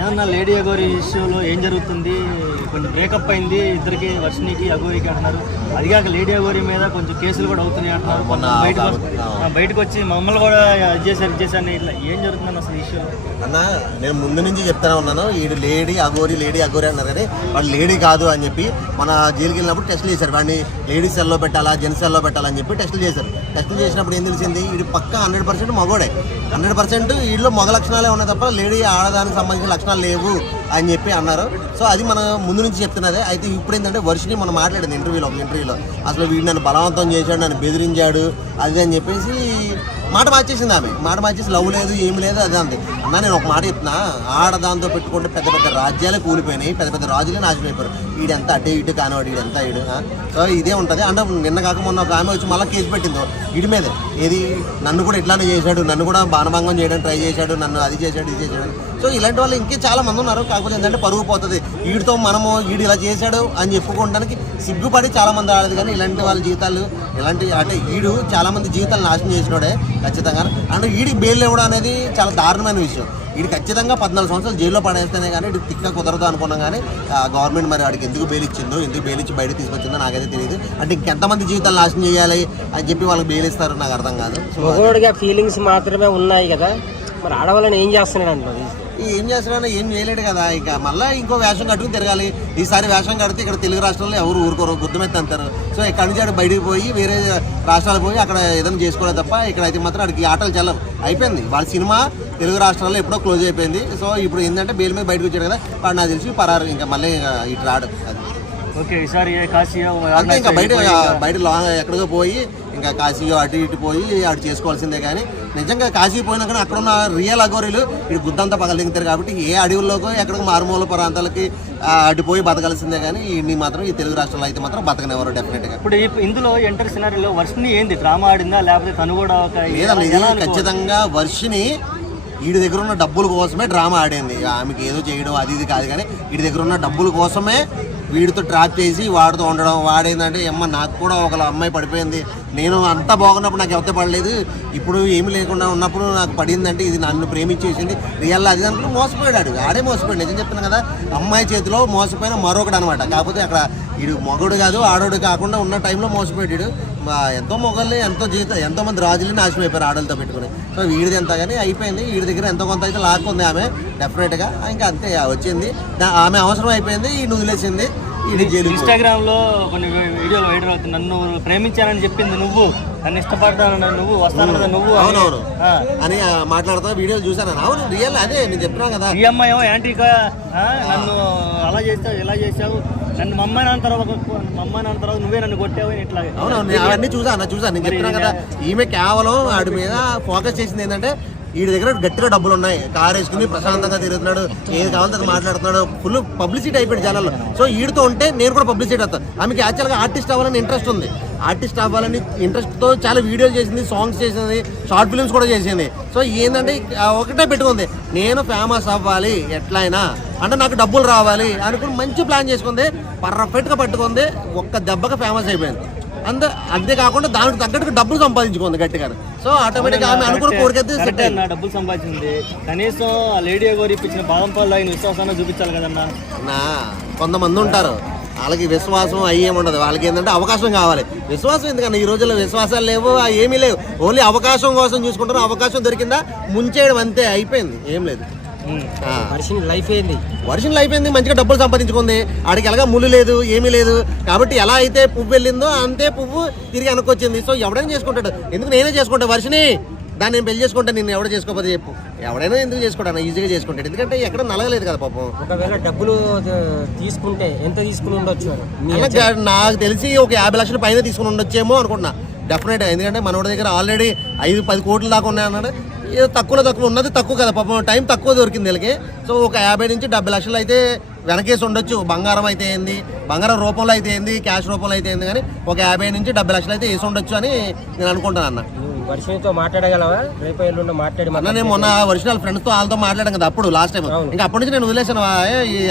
ఏమన్నా లేడీ అఘోరి ఇష్యూలో ఏం జరుగుతుంది? కొంచెం బ్రేకప్ అయింది ఇద్దరికి, వర్షినికి అఘోరికి అంటున్నారు. అదిగాక లేడీ అఘోరి మీద కొంచెం కేసులు కూడా అవుతున్నాయి అంటున్నారు. బయటకు వచ్చి మమ్మల్ని కూడా చేశారు ఇట్లా ఏం జరుగుతుందని అసలు ఇష్యూ అన్న? నేను ముందు నుంచి చెప్తానే ఉన్నాను, వీడు లేడీ అఘోరి అన్నారు కానీ వాళ్ళు లేడీ కాదు అని చెప్పి మన జైలుకి వెళ్ళినప్పుడు టెస్టులు చేశారు. వాడిని లేడీస్ సెల్లో పెట్టాలా జెంట్స్ సెల్లో పెట్టాలని చెప్పి టెస్టులు చేశారు. టెస్టులు చేసినప్పుడు ఏం తెలిసింది, వీడు పక్క 100% మగోడే, 100% వీడిలో మగ లక్షణాలే ఉన్నాయి తప్ప లేడీ ఆడదానికి సంబంధించిన లక్షణాలు లేవు అని చెప్పి అన్నారు. సో అది మన ముందు నుంచి చెప్తున్నదే. అయితే ఇప్పుడు ఏంటంటే వర్షిని మనం మాట్లాడింది ఇంటర్వ్యూలో అసలు వీడు నన్ను బలవంతం చేశాడు, నన్ను బెదిరించాడు అది అని చెప్పేసి మాట మార్చేసింది. మాట మార్చేసి లవ్ లేదు ఏమి లేదు అదే అంది. అన్న నేను ఒక మాట చెప్తున్నా, ఆడదాంతో పెట్టుకుంటే పెద్ద పెద్ద రాజ్యాలే కూలిపోయినాయి, పెద్ద పెద్ద రాజులే నాశనం అయిపోయారు. వీడెంత అటు ఇటు కానివాడు, వీడెంత ఇడు. సో ఇదే ఉంటుంది. అంటే నిన్న కాక మొన్న ఒక ఆమె వచ్చి మళ్ళీ కేసు పెట్టిందో వీడి మీదే, ఏది నన్ను కూడా ఇట్లానే చేశాడు, నన్ను కూడా బాణభంగం చేయడానికి ట్రై చేశాడు, నన్ను అది చేశాడు ఇది చేశాడు. సో ఇలాంటి వాళ్ళు ఇంకే చాలా మంది ఉన్నారు. కాకపోతే ఏంటంటే పరుగు పోతుంది. వీడితో మనము వీడు ఇలా చేశాడు అని చెప్పుకోవడానికి సిగ్గుపడి చాలా మంది ఆడదు. కానీ ఇలాంటి వాళ్ళ జీవితాలు ఇలాంటి అంటే వీడు చాలా మంది జీవితాలు నాశనం చేసినోడే ఖచ్చితంగా. అంటే వీడికి బెయిల్ ఇవ్వడం అనేది చాలా దారుణమైన విషయం. వీడు ఖచ్చితంగా 14 సంవత్సరాలు జైల్లో పడేస్తేనే కానీ వీడు తిక్క కుదరదు అనుకున్నాం. కానీ గవర్నమెంట్ మరి వాడికి ఎందుకు బెయిల్ ఇచ్చిందో, ఎందుకు బెయిల్ ఇచ్చి బయట తీసుకొచ్చిందో నాకైతే తెలియదు. అంటే ఇంకెంతమంది జీవితాలు నాశనం చేయాలి అని చెప్పి వాళ్ళకి బెయిల్ ఇస్తారు నాకు అర్థం కాదు. మగవాడిగా ఫీలింగ్స్ మాత్రమే ఉన్నాయి కదా, మరి ఆడవాళ్ళని ఏం చేస్తున్నాడు అంటున్నారు? ఏం చేస్తున్నాడో ఏం చేయలేడు కదా. ఇక మళ్ళీ ఇంకో వేషం కట్టుకుని తిరగాలి. ఈసారి వేషం కడితే ఇక్కడ తెలుగు రాష్ట్రాల్లో ఎవరు ఊరుకోరు, గుర్తుమెత్తి అంటారు. సో ఇక్కడ నుంచి అక్కడ బయటికి పోయి వేరే రాష్ట్రాలు పోయి అక్కడ ఏదైనా చేసుకోలేదు తప్ప ఇక్కడైతే మాత్రం అక్కడికి ఆటలు చల్లవు. అయిపోయింది వాళ్ళ సినిమా తెలుగు రాష్ట్రాల్లో ఎప్పుడో క్లోజ్ అయిపోయింది. సో ఇప్పుడు ఏంటంటే బెయిల్ మీద బయటకు వచ్చాడు కదా, వాడు నాకు తెలిసి పరారు, ఇంకా మళ్ళీ ఇటు రాడు. అది ఓకే. ఈసారి కాశీ అంతే, ఇంకా బయట లాంగ్ ఎక్కడికో పోయి ఇంకా కాశీ అటు ఇటు పోయి అటు చేసుకోవాల్సిందే. కానీ నిజంగా కాశీ పోయినా కానీ అక్కడ ఉన్న రియల్ అఘోరీలు ఇటు గుద్దంతా పగలదింగుతారు. కాబట్టి ఏ అడవుల్లోకో ఎక్కడికో మారుమూల ప్రాంతాలకి అటు పోయి బతకాల్సిందే. కానీ ఈ మాత్రం ఈ తెలుగు రాష్ట్రాల్లో అయితే మాత్రం బతకనివ్వరు డెఫినెట్గా. ఇప్పుడు ఇందులో ఎంటర్ సినారీలో వర్షిని ఏంది డ్రామా ఆడిందా లేకపోతే తను కూడా లేదండి, ఇది ఖచ్చితంగా వర్షిని వీడి దగ్గర ఉన్న డబ్బుల కోసమే డ్రామా ఆడింది. ఆమెకి ఏదో చేయడం అది ఇది కాదు. కానీ వీడి దగ్గర ఉన్న డబ్బుల కోసమే వీడితో ట్రాప్ చేసి వాడితో ఉండడం. వాడేందంటే అమ్మ నాకు కూడా ఒక అమ్మాయి పడిపోయింది, నేను అంతా బాగున్నప్పుడు నాకు ఎవరితో పడలేదు, ఇప్పుడు ఏమి లేకుండా ఉన్నప్పుడు నాకు పడిందంటే ఇది నన్ను ప్రేమించేసింది రియల్ అది అనుకుని మోసపోయాడు. ఆడే మోసపోయాడు. నిజం చెప్తున్నాను కదా, అమ్మాయి చేతిలో మోసపోయిన మరొకడు అనమాట. కాకపోతే అక్కడ వీడు మొగడు కాదు ఆడోడు కాకుండా ఉన్న టైంలో మోసపోయాడు. ఎంతో మొగల్ని ఎంతో మంది రాజులని నాశనం అయిపోయారు ఆడలతో పెట్టుకుని. సో వీడిది ఎంత కానీ అయిపోయింది. వీడి దగ్గర ఎంతో కొంత అయితే లాక్కుంది ఆమె డెఫినెట్గా. ఇంకా అంతే వచ్చింది, ఆమె అవసరం అయిపోయింది, ఈ వదిలేసింది. ఇన్స్టాగ్రామ్ లో కొన్ని వీడియోలు వైరల్ అవుతుంది. నన్ను ప్రేమించానని చెప్పింది నువ్వు, నన్ను ఇష్టపడతాను నువ్వు, వస్తాను నువ్వు అవునవును అని మాట్లాడుతా వీడియోలు చూసాను. అవును రియల్ అదే నేను చెప్తున్నాను కదా. ఈ అమ్మాయి యాంటీగా నన్ను అలా చేస్తావు ఇలా చేసావు, నన్ను మమ్మాయి నాన్న తర్వాత నువ్వే నన్ను కొట్టావు ఇట్లా. అవునవును అవన్నీ చూసాను నేను చెప్తున్నాను కదా. ఈమె కేవలం వాడి మీద ఫోకస్ చేసింది ఏంటంటే వీడి దగ్గర గట్టిగా డబ్బులు ఉన్నాయి, కారు వేసుకుని ప్రశాంతంగా తిరుగుతున్నాడు, ఏది కావాలంటే అది మాట్లాడుతున్నాడు, ఫుల్ పబ్లిసిటీ అయిపోయింది జనాల్లో. సో వీడితో ఉంటే నేను కూడా పబ్లిసిటీ అవుతాను. ఆమెకి యాక్చువల్గా ఆర్టిస్ట్ అవ్వాలని ఇంట్రెస్ట్ ఉంది. ఆర్టిస్ట్ అవ్వాలని ఇంట్రెస్ట్తో చాలా వీడియోలు చేసింది, సాంగ్స్ చేసింది, షార్ట్ ఫిల్మ్స్ కూడా చేసింది. సో ఏంటంటే ఒకటే పెట్టుకుంది, నేను ఫేమస్ అవ్వాలి ఎట్లయినా, అంటే నాకు డబ్బులు రావాలి అనుకుని మంచి ప్లాన్ చేసుకుంది, పర్ఫెక్ట్గా పట్టుకుంది, ఒక్క దెబ్బగా ఫేమస్ అయిపోయింది. అంతేకాకుండా దానికి తగ్గట్టుగా డబ్బులు సంపాదించుకుంది గట్టిగా. సో ఆటోమేటిక్గా ఆమె అనుకున్న కోరికైతే సెట్ అయింది. డబ్బులు సంపాదించింది, కనీసం ఆ లేడీ అఘోరి ఇప్పించిన బాదం పాలు ఆయన విశ్వాసాన్ని చూపించాలి కదన్నా. కొంతమంది ఉంటారు వాళ్ళకి విశ్వాసం అయ్యేముండదు, వాళ్ళకి ఏంటంటే అవకాశం కావాలి. విశ్వాసం ఎందుకన్నా ఈ రోజుల్లో విశ్వాసాలు లేవు, ఏమీ లేవు, ఓన్లీ అవకాశం కోసం చూసుకుంటారు. అవకాశం దొరికిందా ముంచేయడం అంతే, అయిపోయింది, ఏం లేదు. వర్షిని లైఫ్ అయింది, మంచిగా డబ్బులు సంపాదించుకుంది, ఆడికి ఎలాగా ముళ్ళు లేదు ఏమీ లేదు. కాబట్టి ఎలా అయితే పువ్వు వెళ్ళిందో అంతే పువ్వు తిరిగి వెనక్కొచ్చింది. సో ఎవడైనా చేసుకుంటాడు, ఎందుకు నేనే చేసుకుంటా వర్షిని, దాన్ని నేను పెళ్లి చేసుకుంటా, నిన్ను ఎవడ చేసుకోకపోతే చెప్పు, ఎవడైనా ఎందుకు చేసుకుంటాను, ఈజీగా చేసుకుంటాడు. ఎందుకంటే ఎక్కడ నలగలేదు కదా పాపం. ఒకవేళ డబ్బులు తీసుకుంటే ఎంత తీసుకుని ఉండొచ్చు? నాకు తెలిసి ఒక 50 లక్షల పైన తీసుకుని ఉండొచ్చేమో అనుకుంటున్నా డెఫినెట్గా. ఎందుకంటే మనోడి దగ్గర ఆల్రెడీ 5-10 కోట్ల దాకా ఉన్నాయన్నాడు. ఏదో తక్కువ ఉన్నది తక్కువ కదా పాపం, టైం తక్కువ దొరికింది వీళ్ళకి. సో ఒక 50 నుంచి 70 లక్షలు అయితే వెనకేసి ఉండొచ్చు. బంగారం అయితే ఏంది, బంగారం రూపంలో అయితే ఏంది, క్యాష్ రూపంలో అయితే ఏంది, కానీ ఒక 50 నుంచి 70 లక్షలు అయితే వేసి ఉండొచ్చు అని నేను అనుకుంటాను అన్న. వర్షంతో మాట్లాడగలవా? రేపు ఎల్లుండి మాట్లాడి అన్న నేను మొన్న ఒరిజినల్ ఫ్రెండ్స్ తో వాళ్ళతో మాట్లాడాను కదా అప్పుడు లాస్ట్ టైం. ఇంకా అప్పటి నుంచి నేను వదిలేసాను,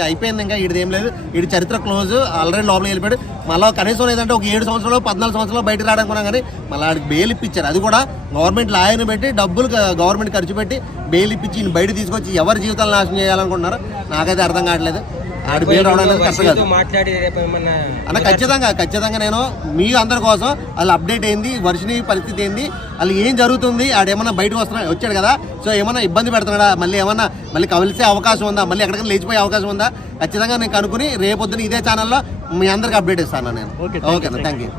అయిపోయింది, ఇంకా ఈడిది ఏం లేదు, ఈడి చరిత్ర క్లోజ్, ఆల్రెడీ లోపలికి వెళ్ళిపోయాడు. మళ్ళీ కనీసం లేదంటే ఒక 7 సంవత్సరాలు 14 సంవత్సరాలు బయటకు రావడానికి కానీ మళ్ళీ ఆడికి బెయిల్ ఇప్పించారు. అది కూడా గవర్నమెంట్ లాయర్ని పెట్టి డబ్బులు గవర్నమెంట్ ఖర్చు పెట్టి బెయిల్ ఇప్పించి బయట తీసుకొచ్చి ఎవరి జీవితాలు నాశనం చేయాలనుకుంటున్నారో నాకైతే అర్థం కావట్లేదు. ఆడి బెయిల్ రావడం అనేది కష్టం కాదు అన్న. ఖచ్చితంగా నేను మీ అందరి కోసం వాళ్ళు అప్డేట్ అయింది, వర్షిని పరిస్థితి ఏంది, వాళ్ళు ఏం జరుగుతుంది, ఆడేమన్నా బయటకు వచ్చాడు కదా, సో ఏమన్నా ఇబ్బంది పెడుతున్నాడా, మళ్ళీ కలిసే అవకాశం ఉందా, మళ్ళీ ఎక్కడికైనా లేచిపోయే అవకాశం ఉందా, ఖచ్చితంగా నేను కనుక్కుని రేపొద్దున ఇదే ఛానల్లో మీ అందరికి అప్డేట్ ఇస్తాను నేను. ఓకేనా, థ్యాంక్ యూ.